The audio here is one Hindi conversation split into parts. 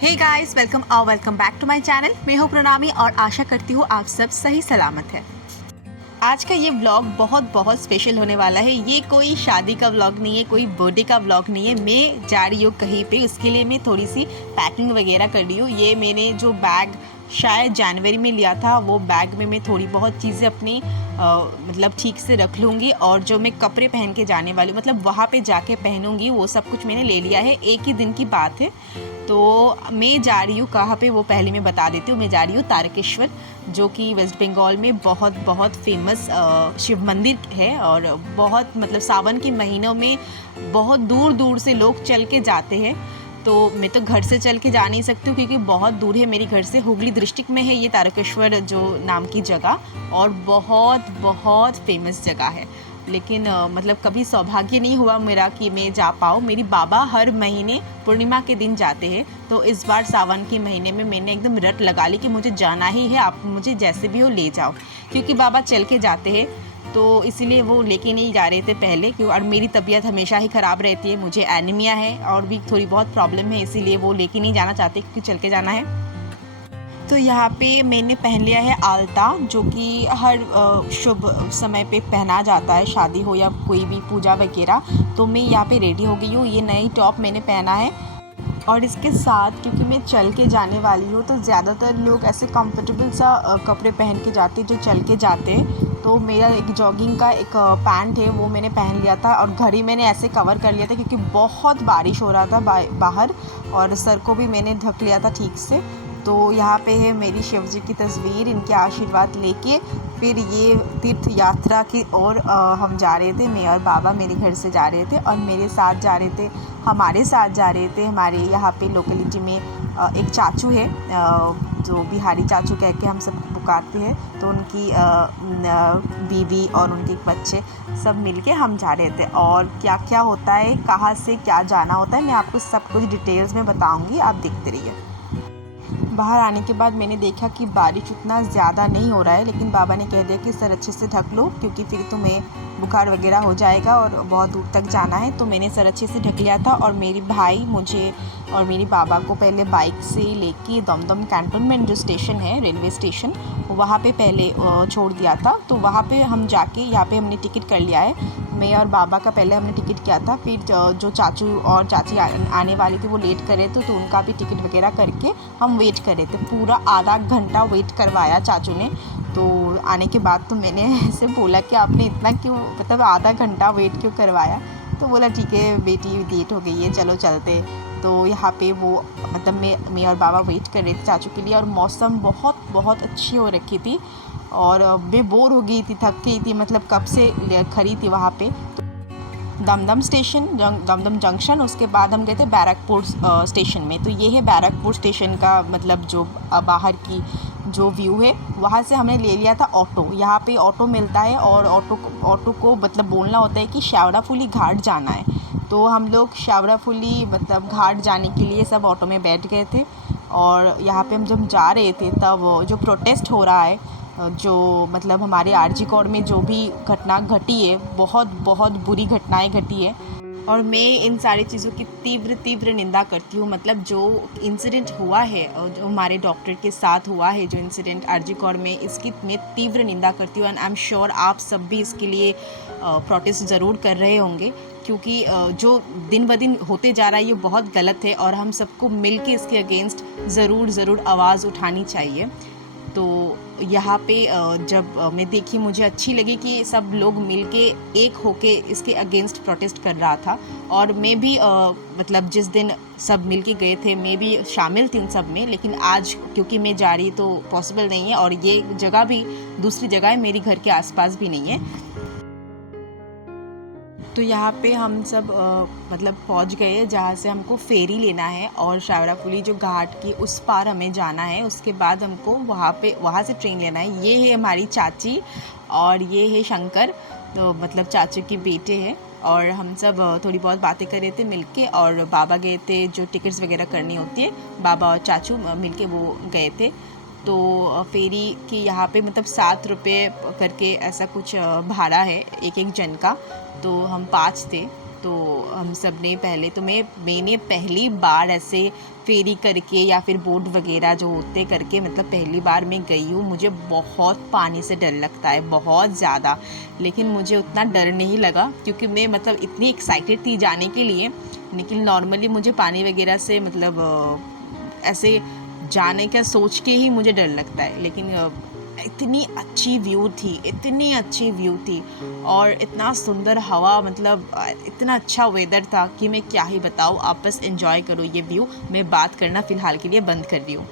Hey guys, welcome back to my channel. मैं हूँ प्रणामी और आशा करती हूँ आप सब सही सलामत है। आज का ये व्लॉग बहुत स्पेशल होने वाला है। ये कोई शादी का व्लॉग नहीं है, कोई बर्थडे का व्लॉग नहीं है। मैं जा रही हूँ कहीं पे, उसके लिए मैं थोड़ी सी पैकिंग वगैरह कर रही हूँ। ये मैंने जो बैग शायद जनवरी में लिया था, वो बैग में मैं थोड़ी बहुत चीज़ें अपनी मतलब ठीक से रख लूँगी, और जो मैं कपड़े पहन के जाने वाली मतलब वहाँ पे जाके पहनूँगी, वो सब कुछ मैंने ले लिया है। एक ही दिन की बात है। तो मैं जा रही हूँ कहाँ पे, वो पहले मैं बता देती हूँ। मैं जा रही हूँ तारकेश्वर, जो कि वेस्ट बंगाल में बहुत फेमस शिव मंदिर है। और बहुत मतलब सावन के महीनों में बहुत दूर दूर से लोग चल के जाते हैं। तो मैं तो घर से चल के जा नहीं सकती हूँ, क्योंकि बहुत दूर है मेरी घर से। हुगली डिस्ट्रिक्ट में है ये तारकेश्वर जो नाम की जगह, और बहुत फेमस जगह है। लेकिन मतलब कभी सौभाग्य नहीं हुआ मेरा कि मैं जा पाऊँ। मेरी बाबा हर महीने पूर्णिमा के दिन जाते हैं, तो इस बार सावन के महीने में मैंने एकदम रट लगा ली कि मुझे जाना ही है, आप मुझे जैसे भी हो ले जाओ। क्योंकि बाबा चल के जाते हैं, तो इसीलिए वो लेके नहीं जा रहे थे पहले। क्यों, और मेरी तबीयत हमेशा ही ख़राब रहती है, मुझे एनीमिया है और भी थोड़ी बहुत प्रॉब्लम है, इसीलिए वो लेके नहीं जाना चाहते, क्योंकि चल के जाना है। तो यहाँ पे मैंने पहन लिया है आलता, जो कि हर शुभ समय पे पहना जाता है, शादी हो या कोई भी पूजा वगैरह। तो मैं यहाँ पे रेडी हो गई हूँ। ये नई टॉप मैंने पहना है, और इसके साथ क्योंकि मैं चल के जाने वाली हूँ, तो ज़्यादातर लोग ऐसे कंफर्टेबल सा कपड़े पहन के जाते जो चल के जाते। तो मेरा एक जॉगिंग का एक पैंट है, वो मैंने पहन लिया था, और घर ही मैंने ऐसे कवर कर लिया था क्योंकि बहुत बारिश हो रहा था बाहर, और सर को भी मैंने ढक लिया था ठीक से। तो यहाँ पे है मेरी शिव जी की तस्वीर, इनके आशीर्वाद लेके फिर ये तीर्थ यात्रा की ओर हम जा रहे थे। मैं और बाबा मेरे घर से जा रहे थे, और मेरे साथ जा रहे थे, हमारे साथ जा रहे थे हमारे यहाँ पे लोकेलिटी में एक चाचू है, जो बिहारी चाचू कह के हम सब पुकारते हैं। तो उनकी बीवी और उनके बच्चे सब मिलके हम जा रहे थे। और क्या क्या होता है, कहाँ से क्या जाना होता है, मैं आपको सब कुछ डिटेल्स में बताऊँगी, आप देखते रहिए। बाहर आने के बाद मैंने देखा कि बारिश उतना ज़्यादा नहीं हो रहा है, लेकिन बाबा ने कह दिया कि सर अच्छे से ढक लो, क्योंकि फिर तुम्हें बुखार वगैरह हो जाएगा और बहुत दूर तक जाना है। तो मैंने सर अच्छे से ढक लिया था, और मेरी भाई मुझे और मेरे बाबा को पहले बाइक से लेके दमदम कैंटोनमेंट जो स्टेशन है, रेलवे स्टेशन, वहाँ पे पहले छोड़ दिया था। तो वहाँ पे हम जाके यहाँ पे हमने टिकट कर लिया है। मैं और बाबा का पहले हमने टिकट किया था, फिर जो चाचू और चाची आने वाली थी वो लेट कर रहे थे, तो उनका भी टिकट वगैरह करके हम वेट कर रहे थे। पूरा आधा घंटा वेट करवाया चाचू ने। तो आने के बाद तो मैंने ऐसे बोला कि आपने इतना क्यों, मतलब आधा घंटा वेट क्यों करवाया। तो बोला ठीक है बेटी, लेट हो गई है, चलो चलते। तो यहाँ पे वो मतलब मैं और बाबा वेट कर रहे थे चाचू के लिए, और मौसम बहुत अच्छी हो रखी थी, और मैं बोर हो गई थी, थक गई थी, मतलब कब से खड़ी थी वहाँ पे। दमदम स्टेशन, दमदम जंक्शन, उसके बाद हम गए थे बैरकपुर स्टेशन में। तो ये है बैरकपुर स्टेशन का मतलब जो बाहर की जो व्यू है। वहाँ से हमने ले लिया था ऑटो। यहाँ पे ऑटो मिलता है, और ऑटो को मतलब बोलना होता है कि श्यावड़ाफुली घाट जाना है। तो हम लोग श्यावड़ाफुली मतलब घाट जाने के लिए सब ऑटो में बैठ गए थे। और यहाँ पे हम जब जा रहे थे, तब जो प्रोटेस्ट हो रहा है, जो मतलब हमारे आरजी कोड में जो भी घटना घटी है, बहुत बुरी घटनाएं घटी है, और मैं इन सारी चीज़ों की तीव्र निंदा करती हूँ। मतलब जो इंसिडेंट हुआ है, जो हमारे डॉक्टर के साथ हुआ है, जो इंसिडेंट आरजी कोड में, इसकी मैं तीव्र निंदा करती हूँ। एंड आई एम श्योर आप सब भी इसके लिए प्रोटेस्ट ज़रूर कर रहे होंगे, क्योंकि जो दिन ब दिन होते जा रहा है ये बहुत गलत है, और हम सबको मिल के इसके अगेंस्ट ज़रूर आवाज़ उठानी चाहिए। तो यहाँ पे जब मैं देखी, मुझे अच्छी लगी कि सब लोग मिलके एक होके इसके अगेंस्ट प्रोटेस्ट कर रहा था। और मैं भी मतलब जिस दिन सब मिलके गए थे, मैं भी शामिल थी उन सब में। लेकिन आज क्योंकि मैं जा रही तो पॉसिबल नहीं है, और ये जगह भी दूसरी जगह है, मेरी घर के आसपास भी नहीं है। तो यहाँ पे हम सब मतलब पहुँच गए जहाँ से हमको फेरी लेना है, और श्यावड़ाफुली जो घाट की उस पार हमें जाना है। उसके बाद हमको वहाँ से ट्रेन लेना है। ये है हमारी चाची, और ये है शंकर, तो मतलब चाचू के बेटे हैं। और हम सब थोड़ी बहुत बातें कर रहे थे मिलके, और बाबा गए थे, जो टिकट्स वगैरह करनी होती है, बाबा और चाचू मिलके वो गए थे। तो फेरी की यहाँ पे मतलब 7 रुपये करके ऐसा कुछ भाड़ा है एक जन का। तो हम 5 थे, तो हम सब ने पहले तो मैंने पहली बार ऐसे फेरी करके या फिर बोट वगैरह जो होते करके मतलब पहली बार मैं गई हूँ। मुझे बहुत पानी से डर लगता है, बहुत ज़्यादा, लेकिन मुझे उतना डर नहीं लगा क्योंकि मैं मतलब इतनी एक्साइटेड थी जाने के लिए। लेकिन नॉर्मली मुझे पानी वगैरह से मतलब ऐसे जाने का सोच के ही मुझे डर लगता है। लेकिन इतनी अच्छी व्यू थी, इतनी अच्छी व्यू थी और इतना सुंदर हवा, मतलब इतना अच्छा वेदर था कि मैं क्या ही बताऊँ। आप बस एंजॉय करो ये व्यू। मैं बात करना फ़िलहाल के लिए बंद कर रही हूँ।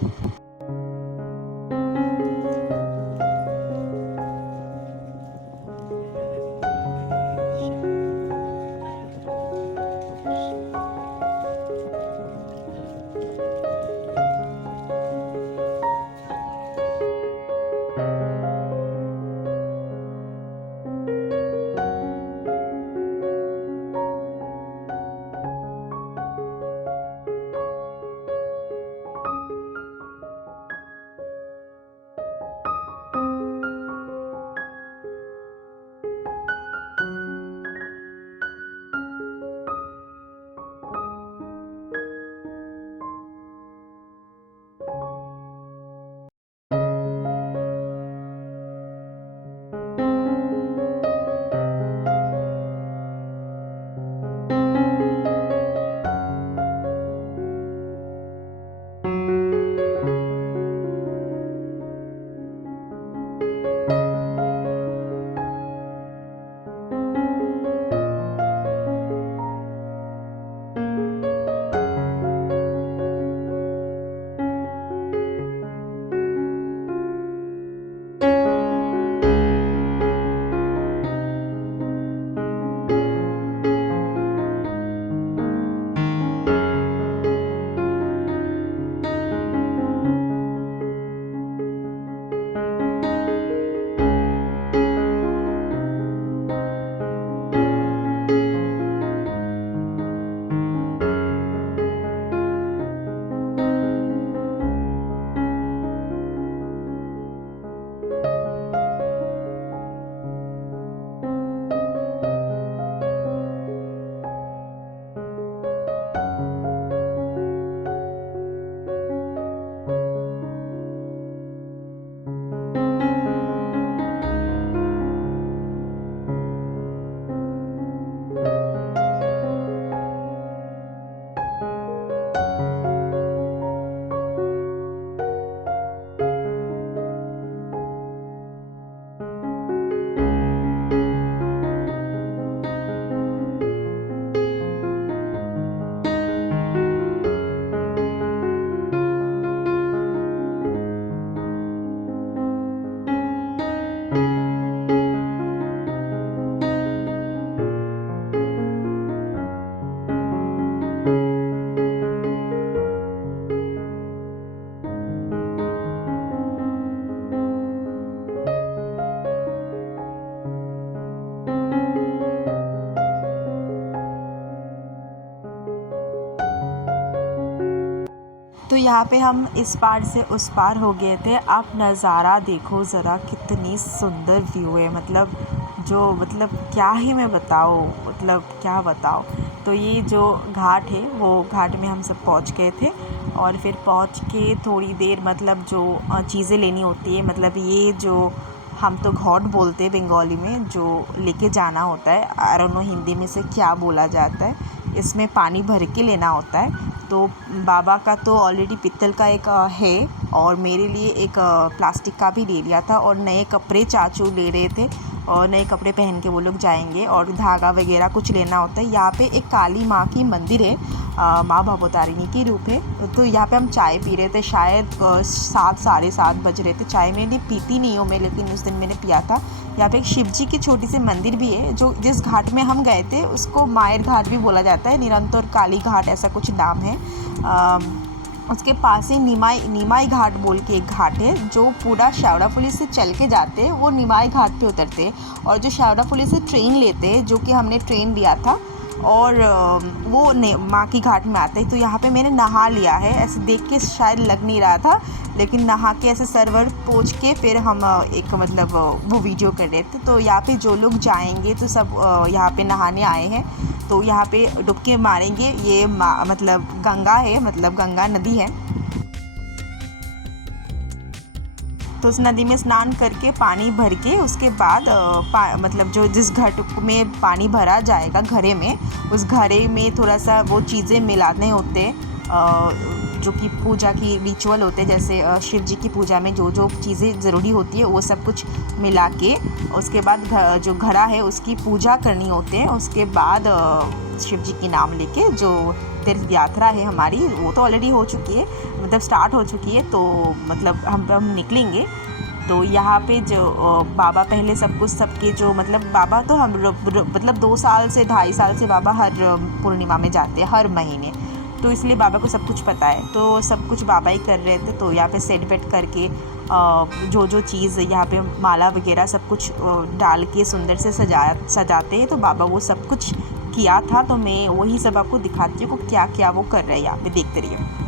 तो यहाँ पे हम इस पार से उस पार हो गए थे। आप नज़ारा देखो ज़रा, कितनी सुंदर व्यू है। मतलब क्या ही मैं बताऊँ, मतलब क्या बताऊँ। तो ये जो घाट है वो घाट में हम सब पहुँच गए थे और फिर पहुँच के थोड़ी देर मतलब जो चीज़ें लेनी होती है, मतलब ये जो हम तो घाट बोलते हैं बंगाली में, जो लेके जाना होता है, आई डोंट नो हिंदी में से क्या बोला जाता है। इसमें पानी भर के लेना होता है। तो बाबा का तो ऑलरेडी पित्तल का एक है और मेरे लिए एक प्लास्टिक का भी ले लिया था। और नए कपड़े चाचू ले रहे थे और नए कपड़े पहन के वो लोग जाएंगे और धागा वगैरह कुछ लेना होता है। यहाँ पे एक काली माँ की मंदिर है, माँ भवतारिणी की रूप है। तो यहाँ पे हम चाय पी रहे थे, शायद 7 साढ़े 7 बज रहे थे। चाय मैंने पीती नहीं हूँ मैं, लेकिन उस दिन मैंने पिया था। यहाँ पे एक शिव जी की छोटी सी मंदिर भी है, जो जिस घाट में हम गए थे उसको मायर घाट भी बोला जाता है, निरंतर काली घाट ऐसा कुछ नाम है। उसके पास ही निमाई घाट बोल के एक घाट है, जो पूरा शेवड़ाफुली से चल के जाते हैं वो निमाई घाट पे उतरते हैं। और जो शेवड़ाफुली से ट्रेन लेते हैं, जो कि हमने ट्रेन लिया था, और वो माँ की घाट में आते हैं। तो यहाँ पे मैंने नहा लिया है, ऐसे देख के शायद लग नहीं रहा था, लेकिन नहा के ऐसे सरवर पहुँच के फिर हम एक मतलब वो वीडियो कर रहे थे। तो यहाँ पे जो लोग जाएंगे तो सब यहाँ पे नहाने आए हैं। तो यहाँ पे डुबकी मारेंगे। ये मतलब गंगा है, मतलब गंगा नदी है। तो उस नदी में स्नान करके पानी भर के उसके बाद मतलब जो जिस घट में पानी भरा जाएगा घड़े में, उस घड़े में थोड़ा सा वो चीज़ें मिलाने होते जो कि पूजा की रिचुअल होते हैं। जैसे शिव जी की पूजा में जो जो चीज़ें ज़रूरी होती है वो सब कुछ मिला के उसके बाद जो घड़ा है उसकी पूजा करनी होती है। उसके बाद शिव जी की नाम लेके जो तीर्थ यात्रा है हमारी, वो तो ऑलरेडी हो चुकी है, मतलब स्टार्ट हो चुकी है। तो मतलब हम निकलेंगे। तो यहाँ पे जो बाबा पहले सब कुछ सबके जो मतलब बाबा तो हम मतलब 2 साल से 2.5 साल से बाबा हर पूर्णिमा में जाते हैं, हर महीने। तो इसलिए बाबा को सब कुछ पता है, तो सब कुछ बाबा ही कर रहे थे। तो यहाँ पे सेट वेट करके जो जो चीज़ यहाँ पे माला वगैरह सब कुछ डाल के सुंदर से सजाते हैं। तो बाबा वो सब कुछ किया था, तो मैं वही सब आपको दिखाती हूँ क्या क्या वो कर रहे हैं। यहाँ पे देखते रहिए।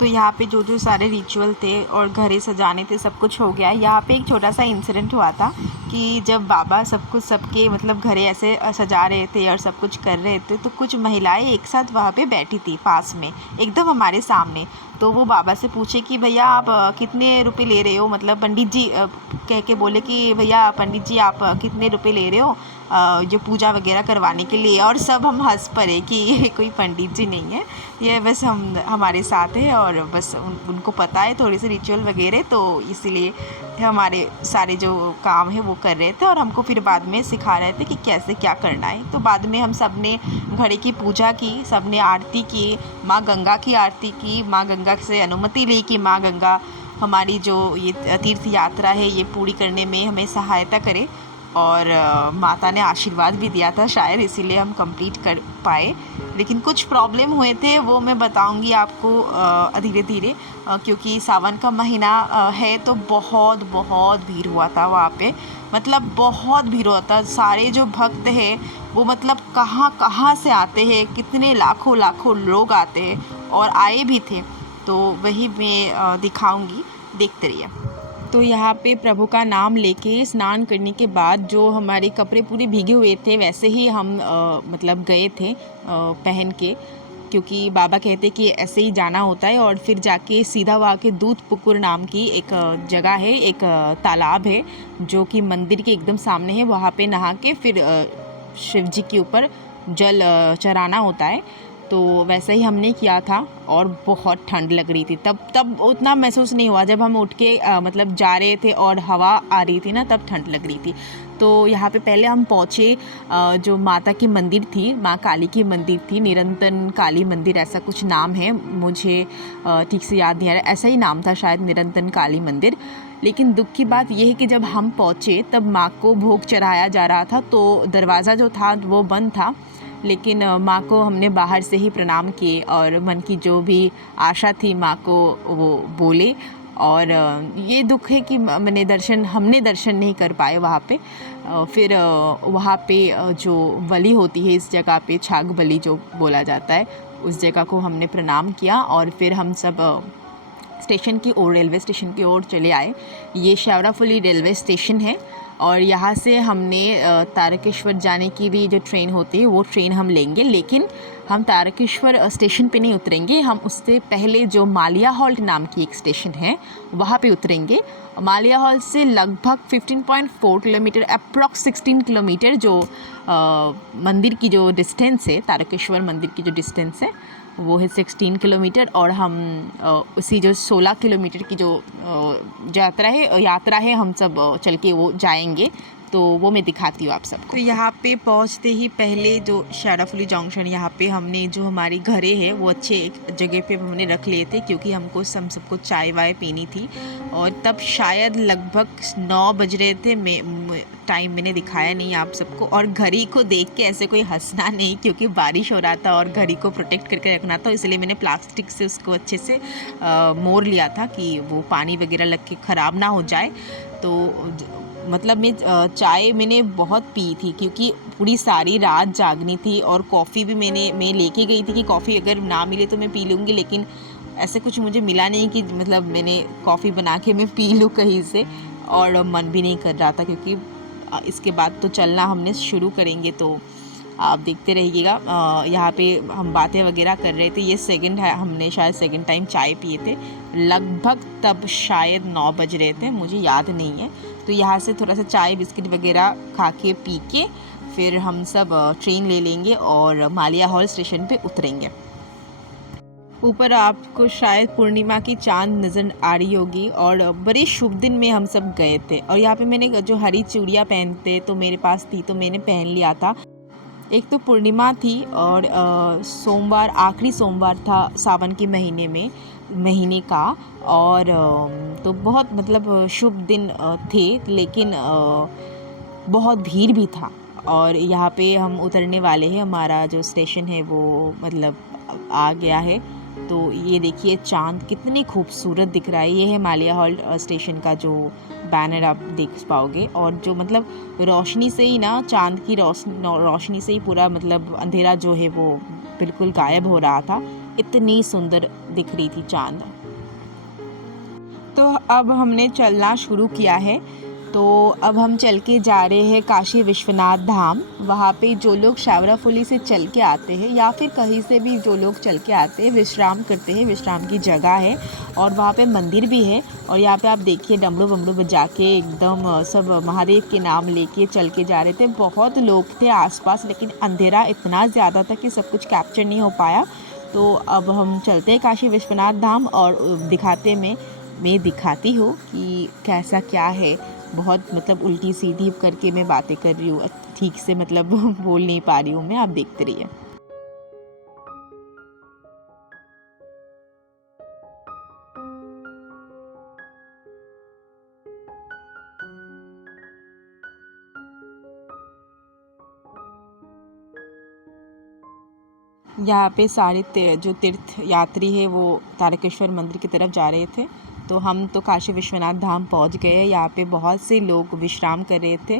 तो यहाँ पे जो जो सारे रिचुअल थे और घरे सजाने थे सब कुछ हो गया। यहाँ पे एक छोटा सा इंसिडेंट हुआ था कि जब बाबा सब कुछ सबके मतलब घरे ऐसे सजा रहे थे और सब कुछ कर रहे थे, तो कुछ महिलाएं एक साथ वहाँ पे बैठी थी पास में, एकदम हमारे सामने। तो वो बाबा से पूछे कि भैया आप कितने रुपए ले रहे हो, मतलब पंडित जी कह के बोले कि भैया पंडित जी आप कितने रुपए ले रहे हो जो पूजा वगैरह करवाने के लिए। और सब हम हंस पड़े कि ये कोई पंडित जी नहीं है, ये बस हमारे साथ है और बस उनको पता है थोड़ी सी रिचुअल वगैरह, तो इसीलिए हमारे सारे जो काम है वो कर रहे थे और हमको फिर बाद में सिखा रहे थे कि कैसे क्या करना है। तो बाद में हम सब ने घड़े की पूजा की, सब ने आरती की, माँ गंगा की आरती की, माँ गंगा से अनुमति ली कि माँ गंगा हमारी जो ये तीर्थ यात्रा है ये पूरी करने में हमें सहायता करे। और माता ने आशीर्वाद भी दिया था शायद, इसीलिए हम कंप्लीट कर पाए। लेकिन कुछ प्रॉब्लम हुए थे, वो मैं बताऊंगी आपको धीरे धीरे, क्योंकि सावन का महीना है तो बहुत बहुत भीड़ हुआ था वहाँ पे, मतलब बहुत भीड़ होता। सारे जो भक्त हैं वो मतलब कहाँ कहाँ से आते हैं, कितने लाखों लाखों लोग आते हैं और आए भी थे। तो वही मैं दिखाऊंगी, देखते रहिए। तो यहाँ पे प्रभु का नाम लेके स्नान करने के बाद जो हमारे कपड़े पूरे भीगे हुए थे वैसे ही हम मतलब गए थे पहन के, क्योंकि बाबा कहते कि ऐसे ही जाना होता है। और फिर जाके सीधा वहाँ के दूध पुकुर नाम की एक जगह है, एक तालाब है जो कि मंदिर के एकदम सामने है। वहाँ पे नहा के फिर शिव जी के ऊपर जल चढ़ाना होता है। तो वैसा ही हमने किया था और बहुत ठंड लग रही थी। तब उतना महसूस नहीं हुआ, जब हम उठ के मतलब जा रहे थे और हवा आ रही थी ना, तब ठंड लग रही थी। तो यहाँ पे पहले हम पहुँचे, जो माता की मंदिर थी, माँ काली की मंदिर थी, निरंतन काली मंदिर ऐसा कुछ नाम है, मुझे ठीक से याद नहीं आ रहा, ऐसा ही नाम था शायद, निरंतन काली मंदिर। लेकिन दुख की बात यह है कि जब हम पहुँचे तब माँ को भोग चढ़ाया जा रहा था, तो दरवाज़ा जो था वो बंद था। लेकिन माँ को हमने बाहर से ही प्रणाम किए और मन की जो भी आशा थी माँ को वो बोले। और ये दुख है कि हमने दर्शन नहीं कर पाए वहाँ पे। फिर वहाँ पे जो बलि होती है इस जगह पे, छाग बलि जो बोला जाता है, उस जगह को हमने प्रणाम किया और फिर हम सब स्टेशन की ओर, रेलवे स्टेशन की ओर चले आए। ये श्यावराफुली रेलवे स्टेशन है और यहाँ से हमने तारकेश्वर जाने की भी जो ट्रेन होती है वो ट्रेन हम लेंगे। लेकिन हम तारकेश्वर स्टेशन पे नहीं उतरेंगे, हम उससे पहले जो मालिया हॉल्ट नाम की एक स्टेशन है वहाँ पे उतरेंगे। मालिया हॉल्ट से लगभग 15.4 किलोमीटर, अप्रॉक्स 16 किलोमीटर जो मंदिर की जो डिस्टेंस है, तारकेश्वर मंदिर की जो डिस्टेंस है वो है 16 किलोमीटर। और हम उसी जो 16 किलोमीटर की जो यात्रा है हम सब चल के वो जाएंगे, तो वो मैं दिखाती हूँ आप सबको। तो यहाँ पे पहुँचते ही पहले जो श्यावराफुली जंक्शन, यहाँ पे हमने जो हमारी घरें हैं वो अच्छे एक जगह पे हमने रख लिए थे, क्योंकि हम सबको चाय वाय पीनी थी। और तब शायद लगभग 9 बज रहे थे, टाइम मैंने दिखाया नहीं आप सबको। और घड़ी को देख के ऐसे कोई हंसना नहीं, क्योंकि बारिश हो रहा था और घड़ी को प्रोटेक्ट करके रखना था, इसलिए मैंने प्लास्टिक से उसको अच्छे से मोड़ लिया था कि वो पानी वगैरह लग के ख़राब ना हो जाए। तो मतलब चाय मैंने बहुत पी थी, क्योंकि पूरी सारी रात जागनी थी। और कॉफ़ी भी मैं लेके गई थी कि कॉफ़ी अगर ना मिले तो मैं पी लूँगी, लेकिन ऐसे कुछ मुझे मिला नहीं कि मतलब मैंने कॉफ़ी बना के मैं पी लूँ कहीं से। और मन भी नहीं कर रहा था, क्योंकि इसके बाद तो चलना हमने शुरू करेंगे, तो आप देखते रहिएगा। यहाँ पे हम बातें वगैरह कर रहे थे। ये हमने शायद सेकंड टाइम चाय पिए थे, लगभग तब शायद 9 बज रहे थे, मुझे याद नहीं है। तो यहाँ से थोड़ा सा चाय बिस्किट वगैरह खा के पी के फिर हम सब ट्रेन ले लेंगे और मालिया हॉल स्टेशन पे उतरेंगे। ऊपर आपको शायद पूर्णिमा की चांद नज़र आ रही होगी और बड़े शुभ दिन में हम सब गए थे। और यहाँ पे मैंने जो हरी चूड़ियाँ पहनते तो मेरे पास थी, तो मैंने पहन लिया था। एक तो पूर्णिमा थी और सोमवार, आखिरी सोमवार था सावन के महीने का। और तो बहुत मतलब शुभ दिन थे, लेकिन बहुत भीड़ भी था। और यहाँ पे हम उतरने वाले हैं, हमारा जो स्टेशन है वो मतलब आ गया है। तो ये देखिए चांद कितनी खूबसूरत दिख रहा है। ये है मालिया हॉल्ट स्टेशन का जो बैनर आप देख पाओगे। और जो मतलब रोशनी से ही ना, चांद की रोशनी से ही पूरा मतलब अंधेरा जो है वो बिल्कुल गायब हो रहा था, इतनी सुंदर दिख रही थी चांद। तो अब हमने चलना शुरू किया है। तो अब हम चल के जा रहे हैं काशी विश्वनाथ धाम। वहाँ पे जो लोग श्यावराफुली से चल के आते हैं या फिर कहीं से भी जो लोग चल के आते हैं, विश्राम करते हैं, विश्राम की जगह है और वहाँ पे मंदिर भी है। और यहाँ पे आप देखिए डमरू वमरू बजा के एकदम सब महादेव के नाम लेके चल के जा रहे थे। बहुत लोग थे आसपास, लेकिन अंधेरा इतना ज़्यादा था कि सब कुछ कैप्चर नहीं हो पाया। तो अब हम चलते हैं काशी विश्वनाथ धाम और मैं दिखाती हूँ कि कैसा क्या है। बहुत मतलब उल्टी सीधी करके मैं बातें कर रही हूँ, ठीक से मतलब बोल नहीं पा रही हूँ मैं, आप देखते रहिए। यहाँ पे सारे जो तीर्थ यात्री है वो तारकेश्वर मंदिर की तरफ जा रहे थे। तो हम तो काशी विश्वनाथ धाम पहुँच गए। यहाँ पे बहुत से लोग विश्राम कर रहे थे।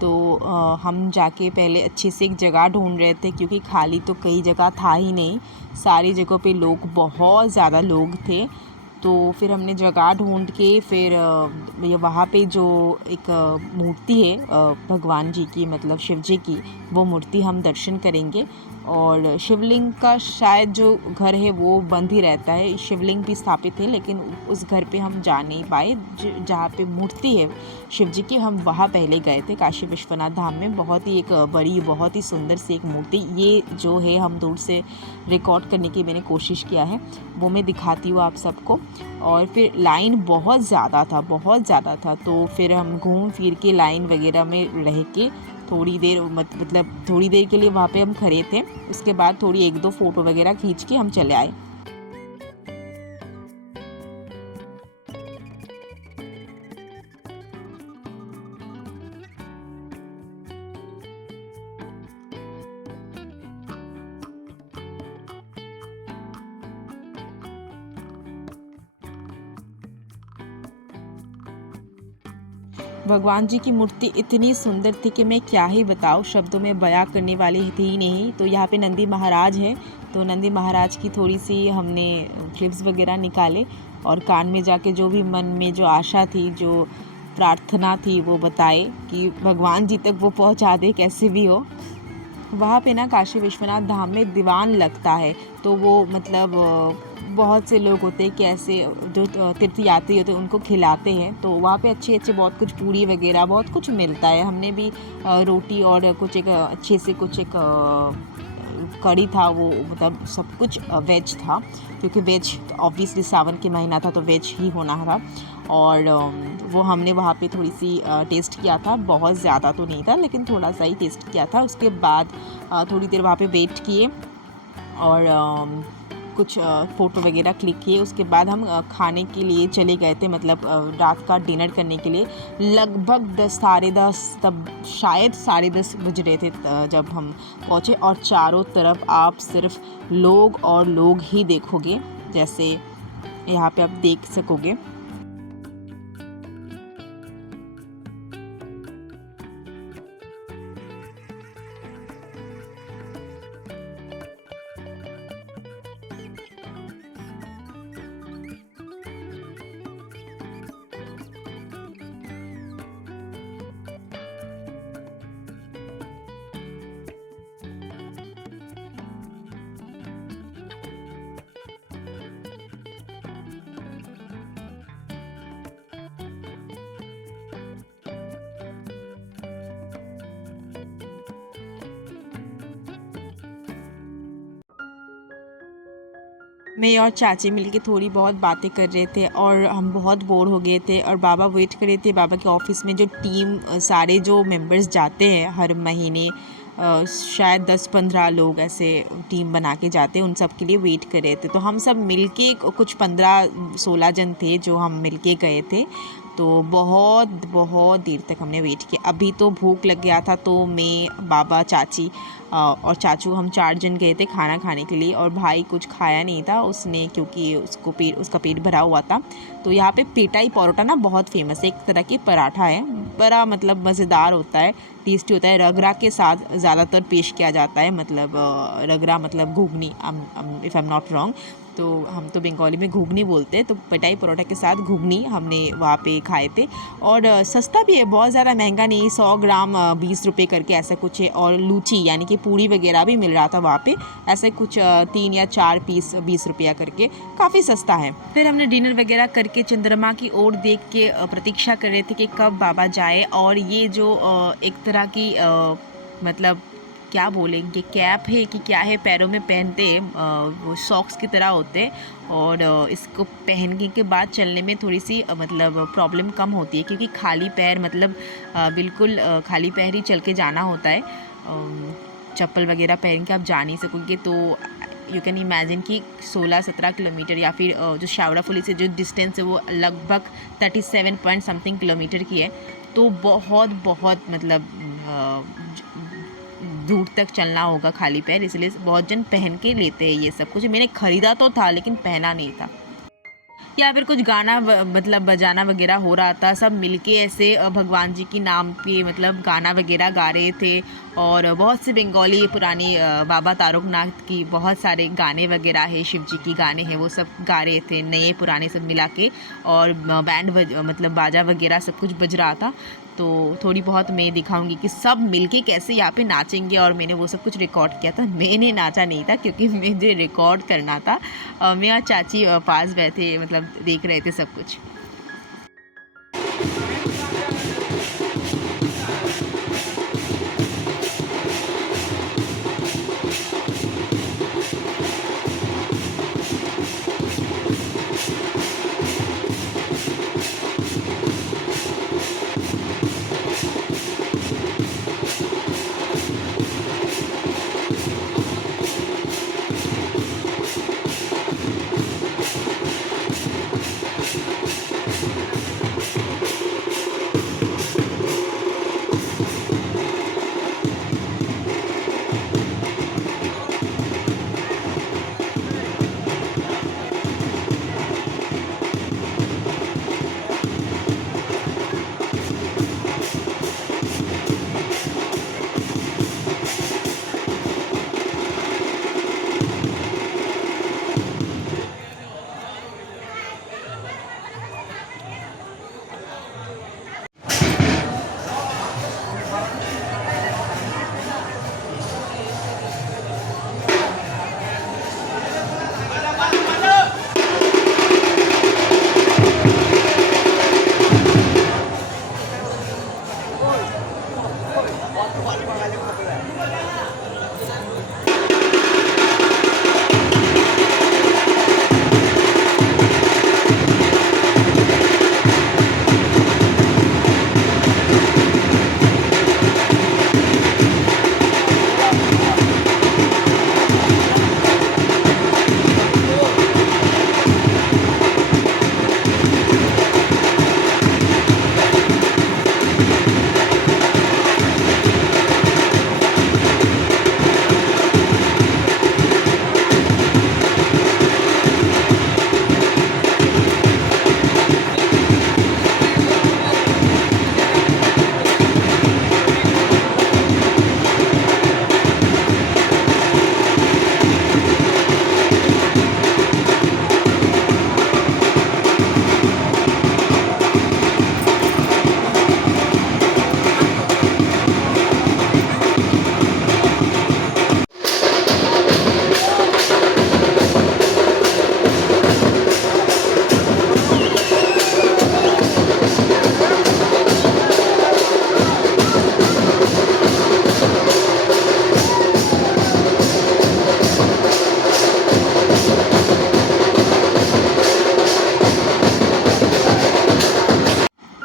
तो हम जाके पहले अच्छी से एक जगह ढूंढ रहे थे, क्योंकि खाली तो कई जगह था ही नहीं, सारी जगहों पे लोग, बहुत ज़्यादा लोग थे। तो फिर हमने जगह ढूंढ के फिर वहाँ पे जो एक मूर्ति है भगवान जी की, मतलब शिव जी की, वो मूर्ति हम दर्शन करेंगे। और शिवलिंग का शायद जो घर है वो बंद ही रहता है। शिवलिंग भी स्थापित है लेकिन उस घर पे हम जा नहीं पाए जहाँ पे मूर्ति है शिव जी की, हम वहाँ पहले गए थे काशी विश्वनाथ धाम में। बहुत ही एक बड़ी, बहुत ही सुंदर सी एक मूर्ति, ये जो है हम दूर से रिकॉर्ड करने की मैंने कोशिश किया है, वो मैं दिखाती हूँ आप सबको। और फिर लाइन बहुत ज़्यादा था, बहुत ज़्यादा था, तो फिर हम घूम फिर के लाइन वगैरह में रह के थोड़ी देर मतलब थोड़ी देर के लिए वहाँ पे हम खड़े थे। उसके बाद थोड़ी 1-2 फ़ोटो वगैरह खींच के हम चले आए। भगवान जी की मूर्ति इतनी सुंदर थी कि मैं क्या ही बताऊँ, शब्दों में बयां करने वाली थी ही नहीं। तो यहाँ पे नंदी महाराज है, तो नंदी महाराज की थोड़ी सी हमने क्लिप्स वगैरह निकाले और कान में जाके जो भी मन में जो आशा थी, जो प्रार्थना थी, वो बताए कि भगवान जी तक वो पहुँचा दे कैसे भी हो। वहाँ पे ना काशी विश्वनाथ धाम में दीवान लगता है, तो वो मतलब बहुत से लोग होते हैं कि ऐसे जो तीर्थयात्री होते हैं उनको खिलाते हैं, तो वहाँ पे अच्छे अच्छे बहुत कुछ पूरी वगैरह बहुत कुछ मिलता है। हमने भी रोटी और कुछ एक अच्छे से कुछ एक कड़ी था, वो मतलब सब कुछ वेज था, क्योंकि वेज ऑब्वियसली सावन के महीना था तो वेज ही होना था। और वो हमने वहाँ पे थोड़ी सी टेस्ट किया था, बहुत ज़्यादा तो नहीं था लेकिन थोड़ा सा ही टेस्ट किया था। उसके बाद थोड़ी देर वहाँ पे वेट किए और कुछ फ़ोटो वगैरह क्लिक किए। उसके बाद हम खाने के लिए चले गए थे, मतलब रात का डिनर करने के लिए। लगभग 10 साढ़े 10 तब शायद 10:30 बज रहे थे जब हम पहुँचे। और चारों तरफ आप सिर्फ लोग और लोग ही देखोगे, जैसे यहाँ पे आप देख सकोगे। मैं और चाची मिलके थोड़ी बहुत बातें कर रहे थे और हम बहुत बोर हो गए थे और बाबा वेट कर रहे थे। बाबा के ऑफिस में जो टीम सारे जो मेंबर्स जाते हैं हर महीने, शायद 10-15 लोग ऐसे टीम बना के जाते हैं, उन सब के लिए वेट कर रहे थे। तो हम सब मिलके कुछ 15-16 जन थे जो हम मिलके गए थे, तो बहुत बहुत देर तक हमने वेट किया। अभी तो भूख लग गया था, तो मैं, बाबा, चाची और चाचू, हम 4 जन गए थे खाना खाने के लिए। और भाई कुछ खाया नहीं था उसने, क्योंकि उसका पेट भरा हुआ था। तो यहाँ पे पेटाई परोठा ना बहुत फेमस है, एक तरह की पराठा है, बड़ा मतलब मज़ेदार होता है, टेस्टी होता है। रगरा के साथ ज़्यादातर पेश किया जाता है, मतलब रगरा मतलब ghugni, if I am not wrong, तो हम तो बंगाली में घुगनी बोलते हैं। तो पेटाई परोठा के साथ घुगनी हमने वहाँ पे खाए थे। और सस्ता भी है, बहुत ज़्यादा महंगा नहीं, 100 ग्राम 20 रुपये करके ऐसा कुछ है। और लूची यानी कि पूड़ी वगैरह भी मिल रहा था वहाँ पे, ऐसे कुछ 3 या 4 पीस 20 रुपया करके, काफ़ी सस्ता है। फिर हमने डिनर वगैरह करके चंद्रमा की ओर देख के प्रतीक्षा कर रहे थे कि कब बाबा जाए। और ये जो एक तरह की मतलब क्या बोलेंगे, कैप है कि क्या है, पैरों में पहनते हैं, वो सॉक्स की तरह होते हैं। और इसको पहनने के बाद चलने में थोड़ी सी मतलब प्रॉब्लम कम होती है, क्योंकि खाली पैर मतलब बिल्कुल खाली पैर ही चल के जाना होता है। चप्पल वगैरह पहन के आप जा नहीं सकोगे। तो यू कैन इमेजिन कि 16-17 किलोमीटर या फिर जो शावड़ाफुली से जो डिस्टेंस है वो लगभग 37 पॉइंट समथिंग किलोमीटर की है। तो बहुत बहुत मतलब दूर तक चलना होगा खाली पैर, इसलिए बहुत जन पहन के लेते हैं ये सब कुछ। मैंने ख़रीदा तो था लेकिन पहना नहीं था। या फिर कुछ गाना मतलब बजाना वगैरह हो रहा था, सब मिलके ऐसे भगवान जी की नाम पे मतलब गाना वगैरह गा रहे थे। और बहुत से बंगाली पुरानी बाबा तारकनाथ की बहुत सारे गाने वगैरह है, शिव जी की गाने हैं, वो सब गा रहे थे, नए पुराने सब मिला के। और बैंड मतलब बाजा वगैरह सब कुछ बज रहा था। तो थोड़ी बहुत मैं दिखाऊंगी कि सब मिलके कैसे यहाँ पे नाचेंगे, और मैंने वो सब कुछ रिकॉर्ड किया था। मैंने नाचा नहीं था क्योंकि मुझे रिकॉर्ड करना था। मैं और चाची पास बैठे मतलब देख रहे थे सब कुछ।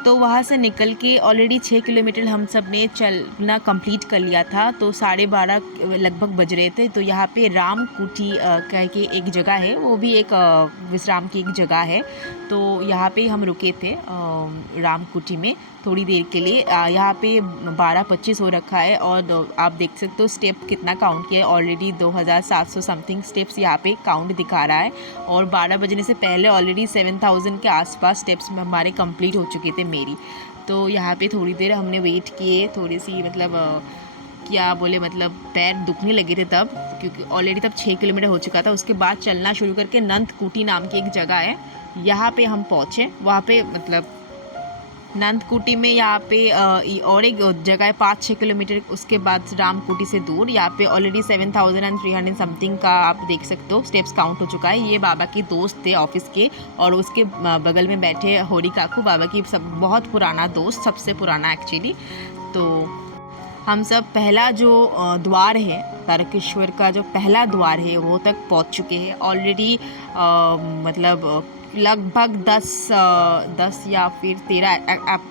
तो वहाँ से निकल के ऑलरेडी 6 किलोमीटर हम सब ने चलना कंप्लीट कर लिया था। तो 12:30 लगभग बज रहे थे। तो यहाँ पे राम कुटी कह के एक जगह है, वो भी एक विश्राम की एक जगह है। तो यहाँ पे हम रुके थे राम कुटी में थोड़ी देर के लिए। यहाँ पे 12:25 हो रखा है और आप देख सकते हो स्टेप कितना काउंट किया है। ऑलरेडी 2700 समथिंग स्टेप्स यहाँ पे काउंट दिखा रहा है और 12 बजने से पहले ऑलरेडी 7000 के आसपास स्टेप्स हमारे कंप्लीट हो चुके थे मेरी। तो यहाँ पे थोड़ी देर हमने वेट किए, थोड़ी सी मतलब क्या बोले मतलब पैर दुखने लगे थे तब, क्योंकि ऑलरेडी तब 6 किलोमीटर हो चुका था। उसके बाद चलना शुरू करके नंदकुटी नाम की एक जगह है, यहाँ पे हम पहुँचे। वहाँ पे मतलब नंदकुटी में यहाँ पे और एक जगह है 5-6 किलोमीटर उसके बाद रामकुटी से दूर। यहाँ पे ऑलरेडी 7300 समथिंग का आप देख सकते हो स्टेप्स काउंट हो चुका है। ये बाबा के दोस्त थे ऑफिस के, और उसके बगल में बैठे होरी काकू, बाबा की सब बहुत पुराना दोस्त, सबसे पुराना एक्चुअली। तो हम सब पहला जो द्वार है, तारकेश्वर का जो पहला द्वार है वो तक पहुंच चुके हैं ऑलरेडी। मतलब लगभग 10 या फिर 13,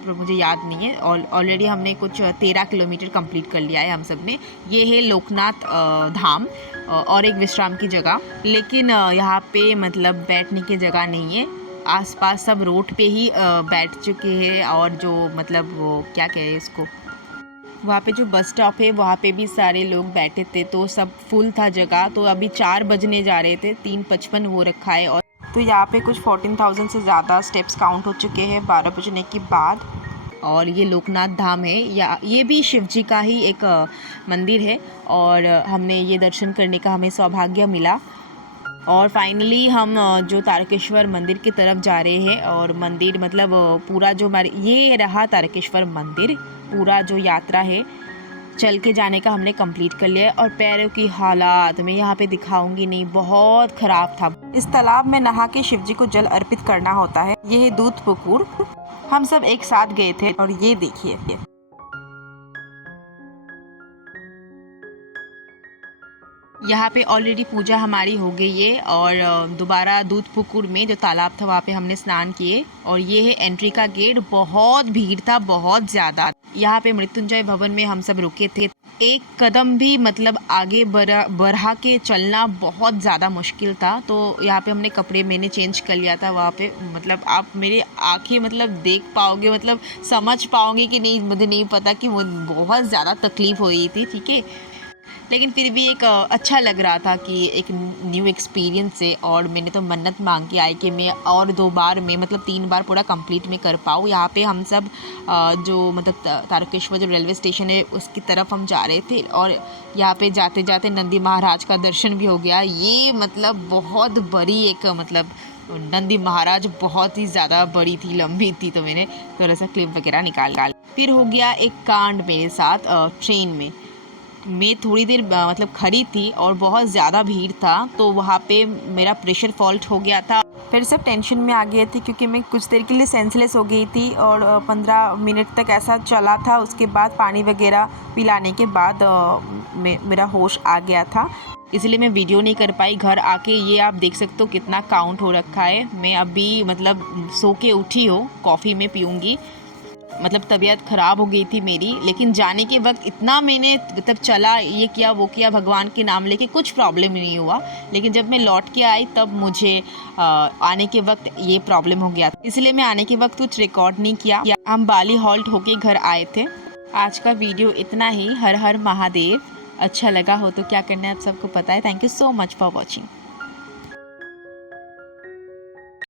मुझे याद नहीं है। ऑलरेडी हमने कुछ 13 किलोमीटर कंप्लीट कर लिया है हम सब ने। ये है लोकनाथ धाम और एक विश्राम की जगह, लेकिन यहाँ पे मतलब बैठने की जगह नहीं है। आसपास सब रोड पे ही बैठ चुके हैं, और जो मतलब वो क्या कहे इसको, वहाँ पे जो बस स्टॉप है वहाँ पे भी सारे लोग बैठे थे, तो सब फुल था जगह। तो अभी 4 बजने जा रहे थे, 3:55 हो रखा है। और तो यहाँ पे कुछ 14,000 से ज़्यादा स्टेप्स काउंट हो चुके हैं 12 बजने के बाद। और ये लोकनाथ धाम है, या ये भी शिव जी का ही एक मंदिर है, और हमने ये दर्शन करने का हमें सौभाग्य मिला। और फाइनली हम जो तारकेश्वर मंदिर की तरफ जा रहे हैं। और मंदिर मतलब पूरा जो हमारे ये रहा तारकेश्वर मंदिर, पूरा जो यात्रा है चल के जाने का हमने कंप्लीट कर लिया है। और पैरों की हालात मैं यहाँ पे दिखाऊंगी नहीं, बहुत ख़राब था। इस तालाब में नहा के शिव जी को जल अर्पित करना होता है। ये है दूध पुकुर, हम सब एक साथ गए थे। और ये देखिए, यहाँ पे ऑलरेडी पूजा हमारी हो गई है। और दोबारा दूध पुकुर में जो तालाब था वहाँ पे हमने स्नान किए। और ये है एंट्री का गेट, बहुत भीड़ था, बहुत ज़्यादा। यहाँ पे मृत्युंजय भवन में हम सब रुके थे। एक कदम भी मतलब आगे बढ़ा के चलना बहुत ज़्यादा मुश्किल था। तो यहाँ पे हमने कपड़े मैंने चेंज कर लिया था वहाँ पे। मतलब आप मेरी आंखें मतलब देख पाओगे, मतलब समझ पाओगे कि नहीं, मुझे नहीं पता कि वो बहुत ज़्यादा तकलीफ़ हो रही थी, ठीक है। लेकिन फिर भी एक अच्छा लग रहा था कि एक न्यू एक्सपीरियंस है। और मैंने तो मन्नत मांग के आई कि मैं और 2 बार में मतलब 3 बार पूरा कंप्लीट में कर पाऊँ। यहाँ पे हम सब जो मतलब तारकेश्वर जो रेलवे स्टेशन है उसकी तरफ हम जा रहे थे। और यहाँ पे जाते जाते नंदी महाराज का दर्शन भी हो गया। ये मतलब बहुत बड़ी एक मतलब नंदी महाराज बहुत ही ज़्यादा बड़ी थी, लंबी थी। तो मैंने थोड़ा सा क्लिप वगैरह निकाल। फिर हो गया एक कांड मेरे साथ ट्रेन में। मैं थोड़ी देर मतलब खड़ी थी और बहुत ज़्यादा भीड़ था, तो वहाँ पे मेरा प्रेशर फॉल्ट हो गया था। फिर सब टेंशन में आ गए थे क्योंकि मैं कुछ देर के लिए सेंसलेस हो गई थी। और 15 मिनट तक ऐसा चला था। उसके बाद पानी वगैरह पिलाने के बाद मेरा होश आ गया था, इसलिए मैं वीडियो नहीं कर पाई। घर आके ये आप देख सकते हो कितना काउंट हो रखा है। मैं अभी मतलब सो के उठी हूँ, कॉफ़ी में पीऊँगी। मतलब तबीयत ख़राब हो गई थी मेरी। लेकिन जाने के वक्त इतना मैंने मतलब चला, ये किया वो किया, भगवान के नाम लेके, कुछ प्रॉब्लम नहीं हुआ। लेकिन जब मैं लौट के आई तब मुझे आने के वक्त ये प्रॉब्लम हो गया, इसलिए मैं आने के वक्त कुछ रिकॉर्ड नहीं किया। हम बाली हॉल्ट होके घर आए थे। आज का वीडियो इतना ही। हर हर महादेव। अच्छा लगा हो तो क्या करना है आप सबको पता है। Thank you so much for watching.